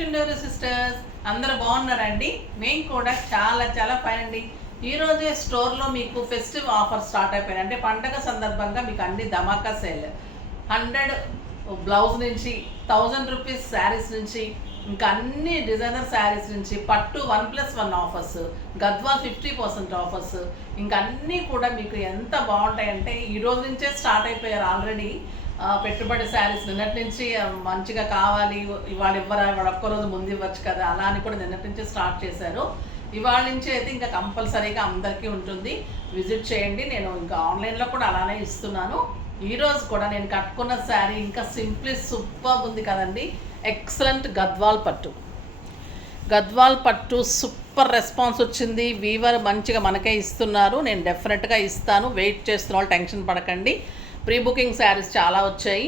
Chunduru sisters అందరూ బాగున్నారండి. మేము కూడా చాలా చాలా ఫైన్ అండి. ఈరోజే స్టోర్లో మీకు ఫెస్టివ్ ఆఫర్ స్టార్ట్ అయిపోయినాయి. అంటే పండగ సందర్భంగా మీకు అన్ని ధమాకా సేల్ 100 బ్లౌజ్ నుంచి 1000 రూపీస్ శారీస్ నుంచి ఇంకా అన్ని డిజైనర్ శారీస్ నుంచి పట్టు 1+1 ఆఫర్స్, గద్వాల్ 50% ఆఫర్స్, ఇంకా అన్నీ కూడా మీకు ఎంత బాగుంటాయంటే ఈ రోజు నుంచే స్టార్ట్ అయిపోయారు ఆల్రెడీ. పెట్టుబడి శారీస్ నిన్నటి నుంచి మంచిగా కావాలి, ఇవాళ ఇవ్వరా, ఇవాళ ఒక్కరోజు ముందు ఇవ్వచ్చు కదా, అలా అని కూడా నిన్నటి నుంచి స్టార్ట్ చేశారు. ఇవాళ నుంచి అయితే ఇంకా కంపల్సరీగా అందరికీ ఉంటుంది, విజిట్ చేయండి. నేను ఇంకా ఆన్లైన్లో కూడా అలానే ఇస్తున్నాను. ఈరోజు కూడా నేను కట్టుకున్న శారీ ఇంకా సింప్లీ సూపర్ ఉంది కదండి. ఎక్సలెంట్ గద్వాల్ పట్టు సూపర్ రెస్పాన్స్ వచ్చింది. వీవర్ మంచిగా మనకే ఇస్తున్నారు. నేను డెఫినెట్గా ఇస్తాను, వెయిట్ చేస్తున్న వాళ్ళు టెన్షన్ పడకండి. ప్రీ బుకింగ్ శారీస్ చాలా వచ్చాయి.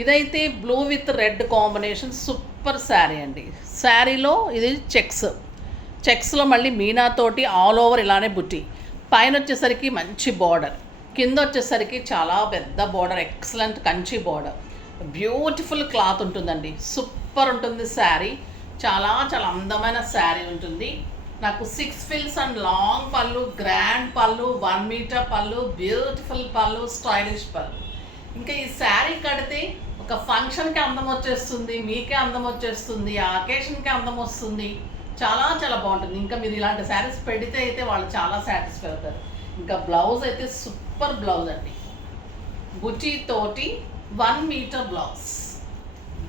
ఇదైతే blue with red combination super sari అండి. శారీలో ఇది చెక్స్లో మళ్ళీ మీనాతోటి ఆల్ ఓవర్ ఇలానే బుట్టి, పైన వచ్చేసరికి మంచి బార్డర్, కింద వచ్చేసరికి చాలా పెద్ద border, excellent Kanchi border, beautiful cloth ఉంటుందండి. సూపర్ ఉంటుంది శారీ, చాలా చాలా అందమైన శారీ ఉంటుంది. నాకు 6 ఫిల్స్ అండ్ లాంగ్ పళ్ళు, గ్రాండ్ పళ్ళు, 1 మీటర్ పళ్ళు, బ్యూటిఫుల్ పళ్ళు, స్టైలిష్ పళ్ళు. ఇంకా ఈ శారీ కడితే ఒక ఫంక్షన్కి అందం వచ్చేస్తుంది, మీకే అందం వచ్చేస్తుంది, ఆ అకేషన్కి అందం వస్తుంది. చాలా చాలా బాగుంటుంది. ఇంకా మీరు ఇలాంటి శారీస్ పెడితే అయితే వాళ్ళు చాలా సాటిస్ఫై అవుతారు. ఇంకా బ్లౌజ్ అయితే సూపర్ బ్లౌజ్ అండి. బుటీ తోటి 1 మీటర్ బ్లౌజ్,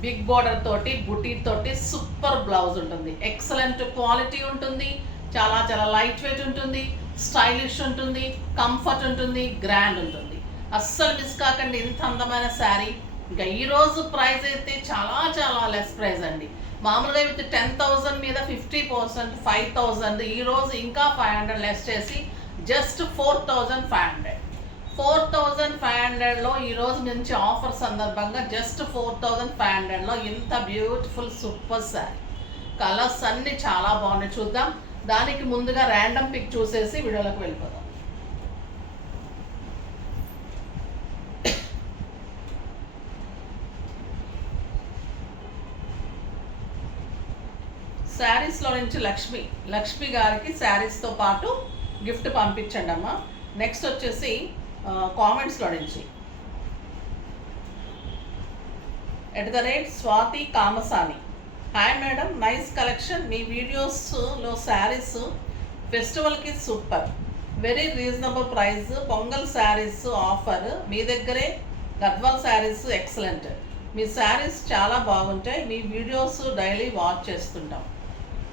బిగ్ బార్డర్ తోటి బుటీ తోటి సూపర్ బ్లౌజ్ ఉంటుంది. ఎక్సలెంట్ క్వాలిటీ ఉంటుంది, చాలా చాలా లైట్ వెయిట్ ఉంటుంది, స్టైలిష్ ఉంటుంది, కంఫర్ట్ ఉంటుంది, గ్రాండ్ ఉంటుంది. అస్సలు మిస్ కాకండి ఇంత అందమైన శారీ. ఇంకా ఈరోజు ప్రైస్ అయితే చాలా చాలా లెస్ ప్రైస్ అండి. మామూలుగా విత్ 10,000 మీద 50%, 5,000. ఈరోజు ఇంకా 500 లెస్ చేసి జస్ట్ 4,500లో ఈరోజు నుంచి ఆఫర్ సందర్భంగా జస్ట్ 4,500లో ఇంత బ్యూటిఫుల్ సూపర్ శారీ. కలర్స్ అన్నీ చాలా బాగున్నాయి. చూద్దాం. దానికి ముందుగా ర్యాండమ్ పిక్ చూసేసి వీడియోలోకి వెళ్ళిపోదాం. శారీస్లో నుంచి లక్ష్మి గారికి శారీస్తో పాటు గిఫ్ట్ పంపించండి అమ్మా. నెక్స్ట్ వచ్చేసి కామెంట్స్లో నుంచి @Swathi Kamasani, hi madam, nice collection. మీ వీడియోస్లో శారీస్ ఫెస్టివల్కి super, very reasonable price, Pongal saris offer, మీ దగ్గరే గద్వాల్ శారీస్ ఎక్సలెంట్. మీ శారీస్ చాలా బాగుంటాయి, మీ వీడియోస్ డైలీ వాచ్ చేస్తుంటాం.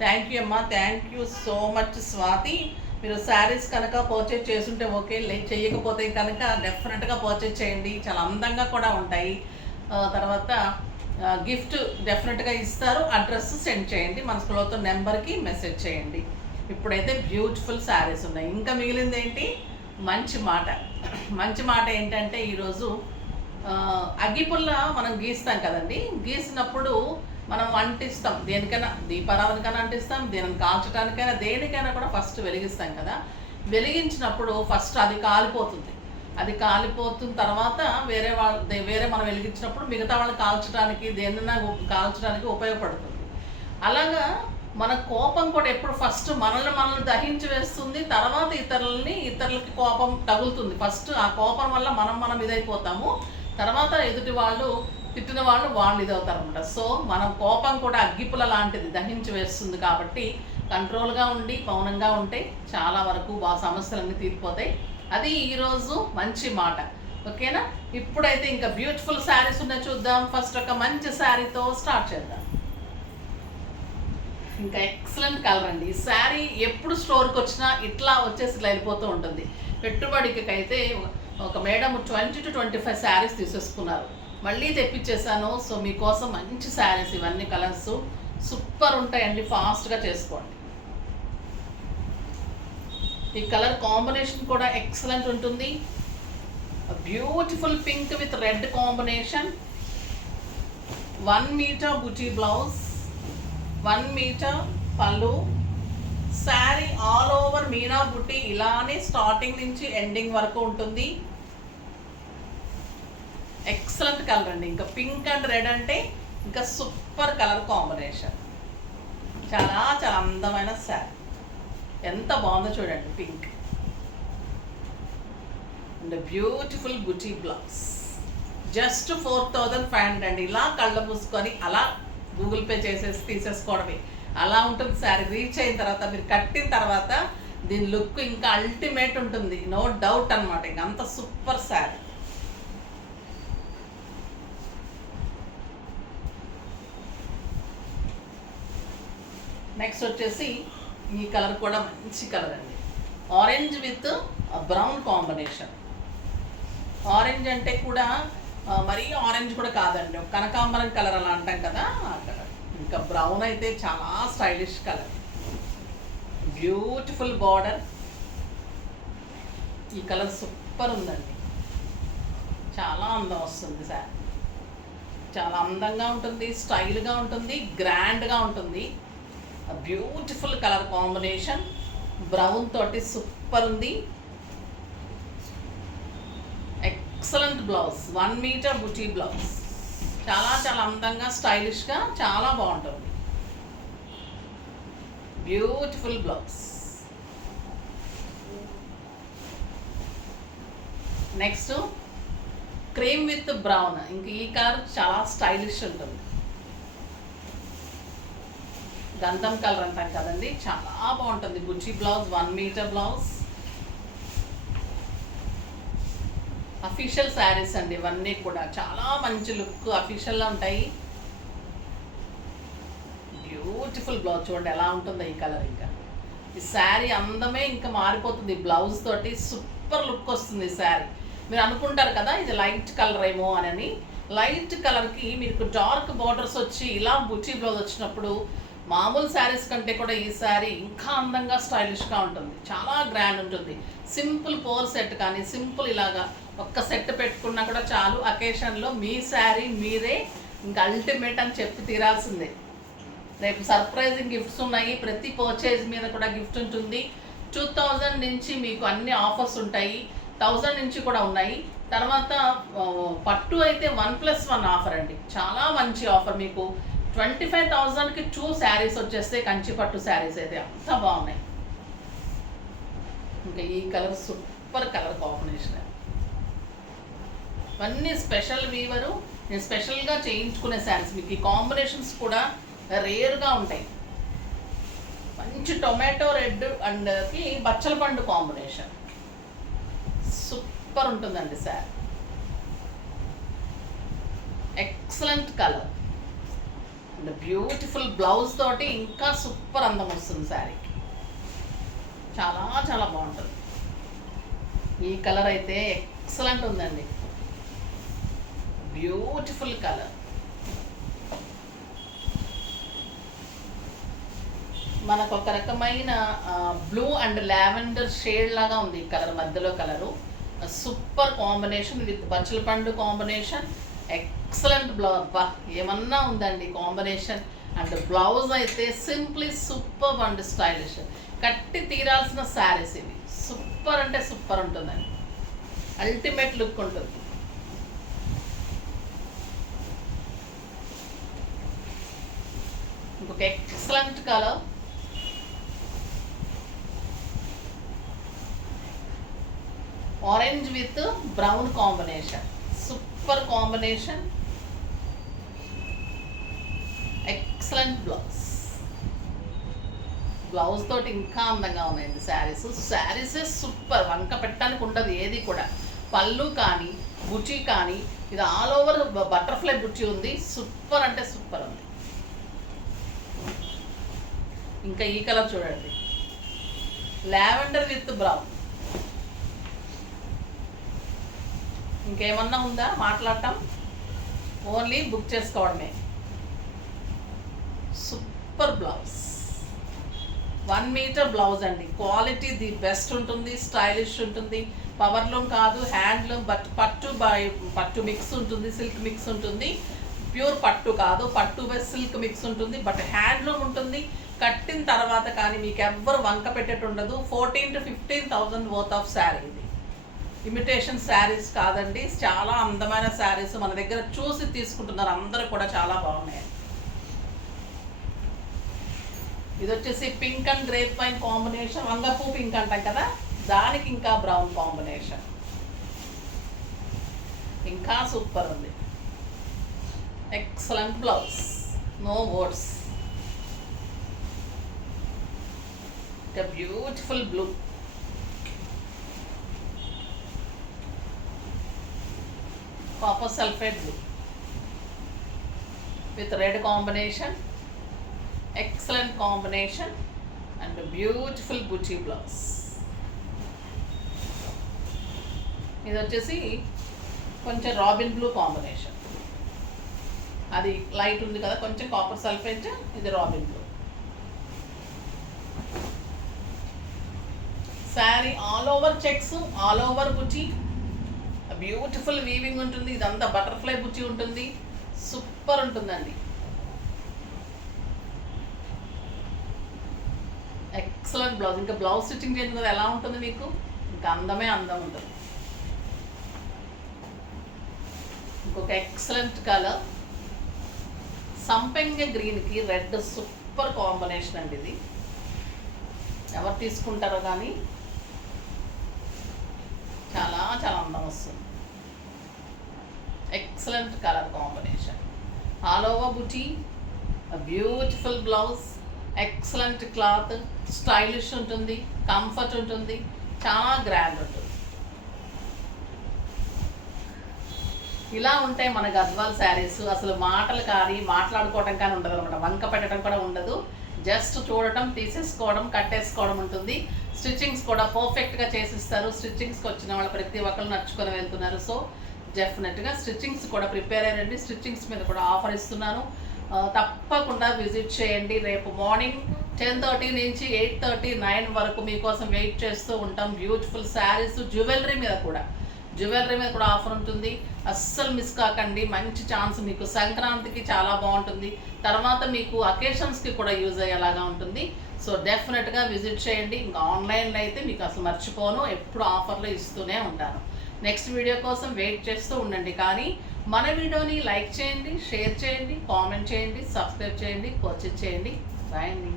థ్యాంక్ యూ అమ్మా, thank you so much Swathi. మీరు శారీస్ కనుక పర్చేజ్ చేసుంటే ఓకే, చేయకపోతే కనుక డెఫినెట్గా పర్చేజ్ చేయండి, చాలా అందంగా కూడా ఉంటాయి. తర్వాత గిఫ్ట్ డెఫినెట్గా ఇస్తారు. అడ్రస్ సెండ్ చేయండి, మన స్కూల్తో నెంబర్కి మెసేజ్ చేయండి. ఇప్పుడైతే బ్యూటిఫుల్ శారీస్ ఉన్నాయి. ఇంకా మిగిలింది ఏంటి, మంచి మాట ఏంటంటే ఈరోజు అగ్గిపుల్ల మనం గీస్తాం కదండి. గీసినప్పుడు మనం అంటిస్తాం, దేనికైనా దీపారాధనకైనా అంటిస్తాం, దేనిని కాల్చడానికైనా దేనికైనా కూడా ఫస్ట్ వెలిగిస్తాం కదా. వెలిగించినప్పుడు ఫస్ట్ అది కాలిపోతున్న తర్వాత వేరే మనం వెలిగించినప్పుడు మిగతా వాళ్ళని కాల్చడానికి దేనినైనా కాల్చడానికి ఉపయోగపడుతుంది. అలాగా మన కోపం కూడా ఎప్పుడు ఫస్ట్ మనల్ని దహించి వేస్తుంది, తర్వాత ఇతరులకి కోపం తగులుతుంది. ఫస్ట్ ఆ కోపం వల్ల మనం ఇదైపోతాము, తర్వాత ఎదుటి వాళ్ళు తిట్టిన వాళ్ళు ఇదవుతారు అనమాట. సో మనం కోపం కూడా అగ్గిపుల లాంటిది, దహించి వేస్తుంది. కాబట్టి కంట్రోల్గా ఉండి మౌనంగా ఉంటే చాలా వరకు సమస్యలన్నీ తీరిపోతాయి. అది ఈరోజు మంచి మాట, ఓకేనా. ఇప్పుడైతే ఇంకా బ్యూటిఫుల్ శారీస్ ఉన్నాయి, చూద్దాం. ఫస్ట్ ఒక మంచి శారీతో స్టార్ట్ చేద్దాం. ఇంకా ఎక్సలెంట్ కలర్ అండి. ఈ శారీ ఎప్పుడు స్టోర్కి వచ్చినా ఇట్లా వచ్చేసి ఇట్లా వెళ్ళిపోతూ ఉంటుంది. పెట్టుబడికి అయితే ఒక మేడం 20 to 25 శారీస్ తీసేసుకున్నారు, మళ్ళీ తెప్పించేసాను. సో మీకోసం మంచి శారీస్, ఇవన్నీ కలర్స్ సూపర్ ఉంటాయండి, ఫాస్ట్గా చేసుకోండి. ఈ కలర్ కాంబినేషన్ కూడా ఎక్సలెంట్ ఉంటుంది. Beautiful pink with red combination, 1 metre బుటీ బ్లౌజ్, 1 మీటర్ పళ్ళు. శారీ ఆల్ ఓవర్ మీనా బుట్టి ఇలానే స్టార్టింగ్ నుంచి ఎండింగ్ వరకు ఉంటుంది. ఎక్సలెంట్ కలర్ అండి. ఇంకా పింక్ అండ్ రెడ్ అంటే ఇంకా సూపర్ కలర్ కాంబినేషన్. చాలా చాలా అందమైన శారీ. ఎంత బాగుందో చూడండి, pink and beautiful buti blouse. Just 4500 అండి. ఇలా కళ్ళ మూసుకొని అలా గూగుల్ పే చేసేసి తీసేసుకోవడమే. అలా ఉంటుంది శారీ. రీచ్ అయిన తర్వాత మీరు కట్టిన తర్వాత దీని లుక్ ఇంకా అల్టిమేట్ ఉంటుంది, నో డౌట్ అనమాట. ఇంక అంత సూపర్ శారీ. నెక్స్ట్ వచ్చేసి ఈ కలర్ కూడా మంచి కలర్ అండి. Orange with brown combination. Orange అంటే కూడా మరీ ఆరెంజ్ కూడా కాదండి, కనకాంబరం కలర్ అలా అంటాం కదా ఆ కలర్. ఇంకా బ్రౌన్ అయితే చాలా స్టైలిష్ కలర్. Beautiful border. ఈ కలర్ సూపర్ ఉందండి, చాలా అందం వస్తుంది సార్. చాలా అందంగా ఉంటుంది, స్టైల్గా ఉంటుంది, గ్రాండ్గా ఉంటుంది. Beautiful colour combination. బ్రౌన్ తోటి సూపర్ ఉంది. ఎక్సలెంట్ బ్లౌజ్, 1 మీటర్ బుటీ బ్లౌజ్. చాలా చాలా అందంగా స్టైలిష్గా చాలా బాగుంటుంది. Beautiful blouse. Next cream with brown. ఇంక ఈ కలర్ చాలా స్టైలిష్ ఉంటుంది. గంధం కలర్ అంటాం కదండి, చాలా బాగుంటుంది. బుచ్చి blouse, 1 metre blouse. Official saris అండి ఇవన్నీ కూడా. చాలా మంచి లుక్, అఫీషియల్గా ఉంటాయి. బ్యూటిఫుల్ బ్లౌజ్ చూడండి ఎలా ఉంటుందో ఈ కలర్. ఇంకా ఈ శారీ అందమే ఇంకా మారిపోతుంది బ్లౌజ్ తోటి. సూపర్ లుక్ వస్తుంది ఈ శారీ. మీరు అనుకుంటారు కదా ఇది లైట్ కలర్ ఏమో అని. లైట్ కలర్కి మీకు డార్క్ బార్డర్స్ వచ్చి ఇలా బుచ్చి బ్లౌజ్ వచ్చినప్పుడు మామూలు శారీస్ కంటే కూడా ఈ శారీ ఇంకా అందంగా స్టైలిష్గా ఉంటుంది, చాలా గ్రాండ్ ఉంటుంది. సింపుల్ పోర్ సెట్ కానీ సింపుల్ ఇలాగా ఒక్క సెట్ పెట్టుకున్నా కూడా చాలు. అకేషన్లో మీ శారీ మీరే ఇంకా అల్టిమేట్ అని చెప్పి తీరాల్సిందే. రేపు సర్ప్రైజింగ్ గిఫ్ట్స్ ఉన్నాయి, ప్రతి పర్చేజ్ మీద కూడా గిఫ్ట్ ఉంటుంది. 2000 నుంచి మీకు అన్ని ఆఫర్స్ ఉంటాయి, 1000 నుంచి కూడా ఉన్నాయి. తర్వాత పట్టు అయితే 1+1 ఆఫర్ అండి, చాలా మంచి ఆఫర్. మీకు 25,000కి 2 శారీస్ వచ్చేస్తే కంచి పట్టు శారీస్ అయితే అంత బాగున్నాయి. ఇంకా ఈ కలర్ సూపర్ కలర్ కాంబినేషన్. ఇవన్నీ స్పెషల్ వీవరు, నేను స్పెషల్గా చేయించుకునే శారీస్. మీకు ఈ కాంబినేషన్స్ కూడా రేర్గా ఉంటాయి. మంచి టొమాటో రెడ్ అండ్కి బచ్చల పండు కాంబినేషన్ సూపర్ ఉంటుందండి sari. Excellent colour and beautiful blouse తోటి ఇంకా సూపర్ అందం వస్తుంది శారీకి. చాలా చాలా బాగుంటుంది. ఈ కలర్ అయితే ఎక్సలెంట్ ఉందండి, బ్యూటిఫుల్ కలర్. మనకు ఒక రకమైన బ్లూ అండ్ లావెండర్ షేడ్ లాగా ఉంది ఈ కలర్, మధ్యలో కలరు. సూపర్ కాంబినేషన్ విత్ బచ్చల పండు కాంబినేషన్. ఎక్సలెంట్ బ్లౌజ్, అబ్బా ఏమన్నా ఉందండి కాంబినేషన్. అండ్ బ్లౌజ్ అయితే సింప్లీ సూపర్ అండ్ స్టైలిష్. కట్టి తీరాల్సిన శారీస్ ఇవి. సూపర్ అంటే సూపర్ ఉంటుందండి, అల్టిమేట్ లుక్ ఉంటుంది. ఇంకొక excellent colour. Orange with brown combination, super combination. Excellent blouse. Blouse తోటి ఇంకా అందంగా ఉన్నాయండి శారీస్. శారీసే సూపర్, వంక పెట్టడానికి ఉండదు ఏది కూడా. పళ్ళు కానీ బుటీ కానీ ఇది ఆల్ ఓవర్ బటర్ఫ్లై బుటీ ఉంది. సూపర్ అంటే సూపర్ ఉంది. ఇంకా ఈ కలర్ చూడండి, లావెండర్ విత్ బ్రౌన్. ఇంకేమన్నా ఉందా మాట్లాడటం? ఓన్లీ బుక్ చేసుకోవడమే. సూపర్ బ్లౌజ్, 1 మీటర్ బ్లౌజ్ అండి. క్వాలిటీ ది బెస్ట్ ఉంటుంది, స్టైలిష్ ఉంటుంది. పవర్లూమ్ కాదు, హ్యాండ్లూమ్. బట్ పట్టు మిక్స్ ఉంటుంది, సిల్క్ మిక్స్ ఉంటుంది. ప్యూర్ పట్టు కాదు, పట్టు బెస్ట్ సిల్క్ మిక్స్ ఉంటుంది. బట్ హ్యాండ్లూమ్ ఉంటుంది. కట్టిన తర్వాత కానీ మీకు ఎవ్వరు వంక పెట్టేట్టు ఉండదు. 14,000 to 15,000 వర్త్ ఆఫ్ శారీ ఇది. ఇమిటేషన్ శారీస్ కాదండి, చాలా అందమైన శారీస్ మన దగ్గర చూసి తీసుకుంటున్నారు అందరూ కూడా. చాలా బాగున్నాయి. ఇది వచ్చేసి pink and grape wine combination, వంగపూ పింక్ అంటాం కదా, దానికి ఇంకా బ్రౌన్ కాంబినేషన్, ఇంకా సూపర్ ఉంది. Excellent blouse, no words. Beautiful blue, copper sulphate blue with red combination, excellent combination and a beautiful booty blouse. ఇది వచ్చేసి కొంచెం రాబిన్ బ్లూ కాంబినేషన్, అది లైట్ ఉంది కదా కొంచెం కాపర్ సల్ఫేట్, ఇది robin blue. Sari all over checks, all over బుటీ, beautiful weaving ఉంటుంది, ఇదంతా బటర్ఫ్లై బుట్టి ఉంటుంది, సూపర్ ఉంటుందండి. Excellent blouse. ఇంకా బ్లౌజ్ స్టిచ్చింగ్ చేసిన కదా ఎలా ఉంటుంది మీకు, ఇంకా అందమే అందం ఉంటుంది. ఇంకొక ఎక్సలెంట్ కలర్, సంపెంగ గ్రీన్కి రెడ్ సూపర్ కాంబినేషన్ అండి. ఇది ఎవరు తీసుకుంటారో కానీ చాలా చాలా అందం వస్తుంది. Excellent colour combination, all over బుటీ, beautiful blouse, excellent cloth, stylish ఉంటుంది, కంఫర్ట్ ఉంటుంది, చాలా గ్రాండ్ ఉంటుంది. ఇలా ఉంటాయి మన గద్వాల్ శారీస్. అసలు మాటలు కానీ మాట్లాడుకోవడం కానీ ఉండదు అనమాట, వంక పెట్టడం కూడా ఉండదు. జస్ట్ చూడటం, తీసేసుకోవడం, కట్టేసుకోవడం ఉంటుంది. స్టిచ్చింగ్స్ కూడా పర్ఫెక్ట్గా చేసిస్తారు. స్టిచ్చింగ్స్కి వచ్చిన వాళ్ళు ప్రతి ఒక్కరు నడుచుకొని వెళ్తున్నారు. సో డెఫినెట్గా స్టిచ్చింగ్స్ కూడా ప్రిపేర్ అయ్యండి. స్టిచ్చింగ్స్ మీద కూడా ఆఫర్ ఇస్తున్నాను, తప్పకుండా విజిట్ చేయండి. రేపు మార్నింగ్ 10:30 నుంచి 8:30, 9 వరకు మీకోసం వెయిట్ చేస్తూ ఉంటాం. బ్యూటిఫుల్ శారీస్, జ్యువెలరీ మీద కూడా ఆఫర్ ఉంటుంది. అస్సలు మిస్ కాకండి, మంచి ఛాన్స్ మీకు. సంక్రాంతికి చాలా బాగుంటుంది, తర్వాత మీకు అకేషన్స్కి కూడా యూజ్ అయ్యేలాగా ఉంటుంది. సో డెఫినెట్గా విజిట్ చేయండి. ఇంకా ఆన్లైన్లో అయితే మీకు అసలు మర్చిపోను, ఎప్పుడు ఆఫర్లు ఇస్తూనే ఉంటాను. నెక్స్ట్ వీడియో కోసం వెయిట్ చేస్తూ ఉండండి. కానీ మన వీడియోని లైక్ చేయండి, షేర్ చేయండి, కామెంట్ చేయండి, సబ్స్క్రైబ్ చేయండి, పర్చేజ్ చేయండి. బాయ్ అండి.